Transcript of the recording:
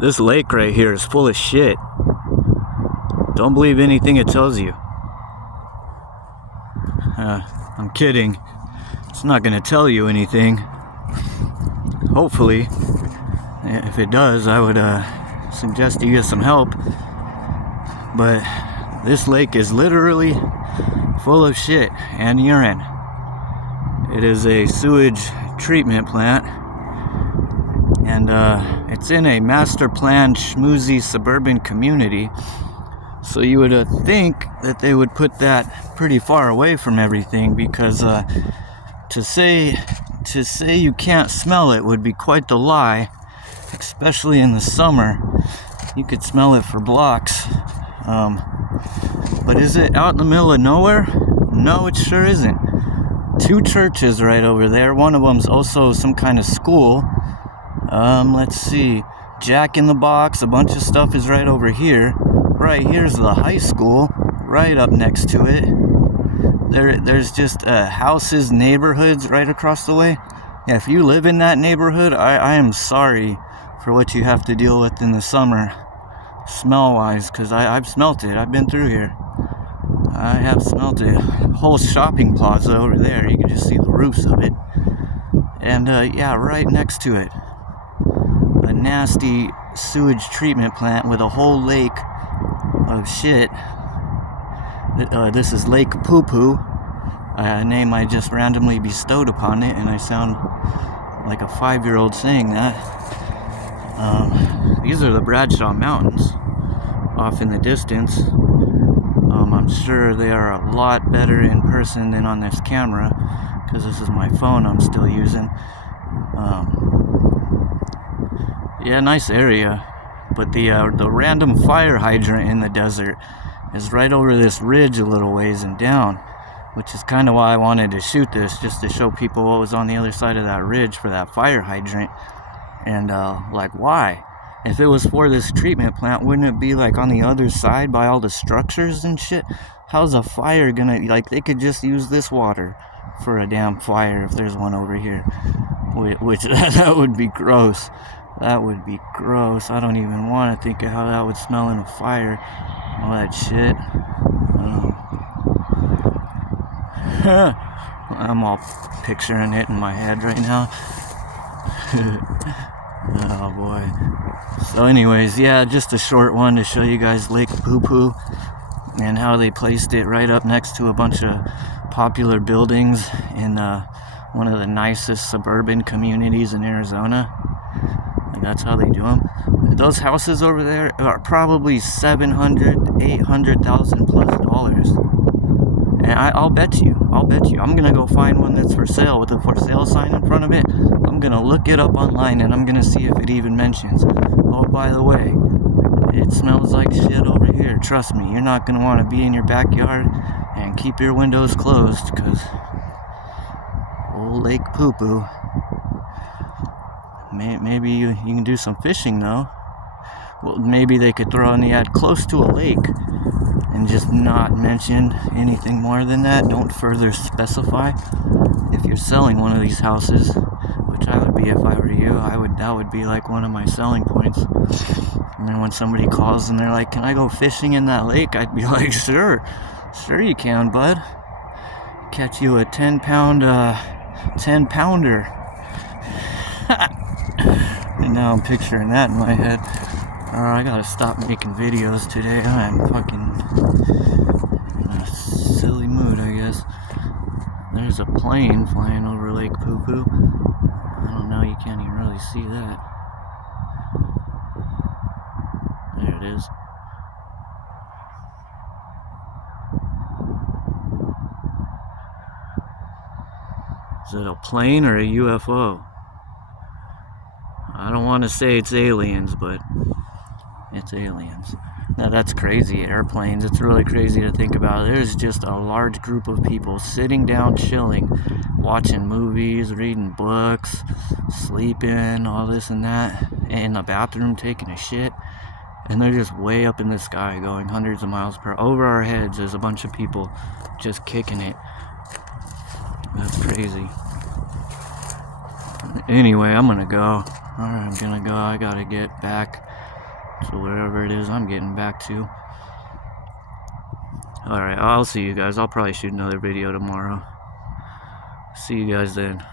This lake right here is full of shit. Don't believe anything it tells you. I'm kidding. It's not gonna tell you anything. Hopefully. If it does, I would suggest you get some help. But this lake is literally full of shit and urine. It is a sewage treatment plant, and it's in a master planned schmoozy suburban community. So you would think that they would put that pretty far away from everything, because to say you can't smell it would be quite the lie, especially in the summer. You could smell it for blocks. But is it out in the middle of nowhere? No, it sure isn't. 2 churches right over there. One of them's also some kind of school. Let's see. Jack in the Box, a bunch of stuff is right over here. Right here's the high school, right up next to it. There's just houses, neighborhoods right across the way. Yeah, if you live in that neighborhood, I am sorry for what you have to deal with in the summer, smell-wise, because I've smelt it. I've been through here. I have smelt it. Whole shopping plaza over there. You can just see the roofs of it. And yeah, right next to it, a nasty sewage treatment plant with a whole lake of shit. This is Lake Poo Poo, a name I just randomly bestowed upon it, and I sound like a 5-year-old saying that. These are the Bradshaw Mountains off in the distance. I'm sure they are a lot better in person than on this camera, because this is my phone I'm still using. Yeah, nice area, but the random fire hydrant in the desert is right over this ridge a little ways and down, which is kind of why I wanted to shoot this, just to show people what was on the other side of that ridge for that fire hydrant. And like, why? If it was for this treatment plant, wouldn't it be like on the other side by all the structures and shit? How's a fire gonna, like, they could just use this water for a damn fire if there's one over here, which that would be gross. That would be gross. I don't even want to think of how that would smell in a fire. All that shit. I'm all picturing it in my head right now. Oh boy. So anyways, yeah, just a short one to show you guys Lake Poo Poo and how they placed it right up next to a bunch of popular buildings in one of the nicest suburban communities in Arizona. Like, that's how they do them. Those houses over there are probably $700,000, $800,000 plus dollars. And I'll bet you, I'm gonna go find one that's for sale with a for sale sign in front of it. I'm gonna look it up online and I'm gonna see if it even mentions, oh, by the way, it smells like shit over here. Trust me, you're not gonna want to be in your backyard, and keep your windows closed, because old Lake Poo Poo. Maybe you can do some fishing though. Well, maybe they could throw in the ad close to a lake and just not mention anything more than that. Don't further specify. If you're selling one of these houses, which I would be if I were you, that would be like one of my selling points. And then when somebody calls and they're like, "Can I go fishing in that lake?" I'd be like, sure you can, bud. Catch you a 10-pounder. And now I'm picturing that in my head. I gotta stop making videos today. I'm fucking in a silly mood, I guess. There's a plane flying over Lake Poo Poo. I don't know, you can't even really see that. There it is. Is it a plane or a UFO? I don't want to say it's aliens, but it's aliens. Now that's crazy, airplanes. It's really crazy to think about. There's just a large group of people sitting down, chilling, watching movies, reading books, sleeping, all this and that, in the bathroom taking a shit, and they're just way up in the sky going hundreds of miles per hour. Over our heads there's a bunch of people just kicking it. That's crazy. Anyway, I'm gonna go. I gotta get back to wherever it is I'm getting back to. Alright, I'll see you guys. I'll probably shoot another video tomorrow. See you guys then.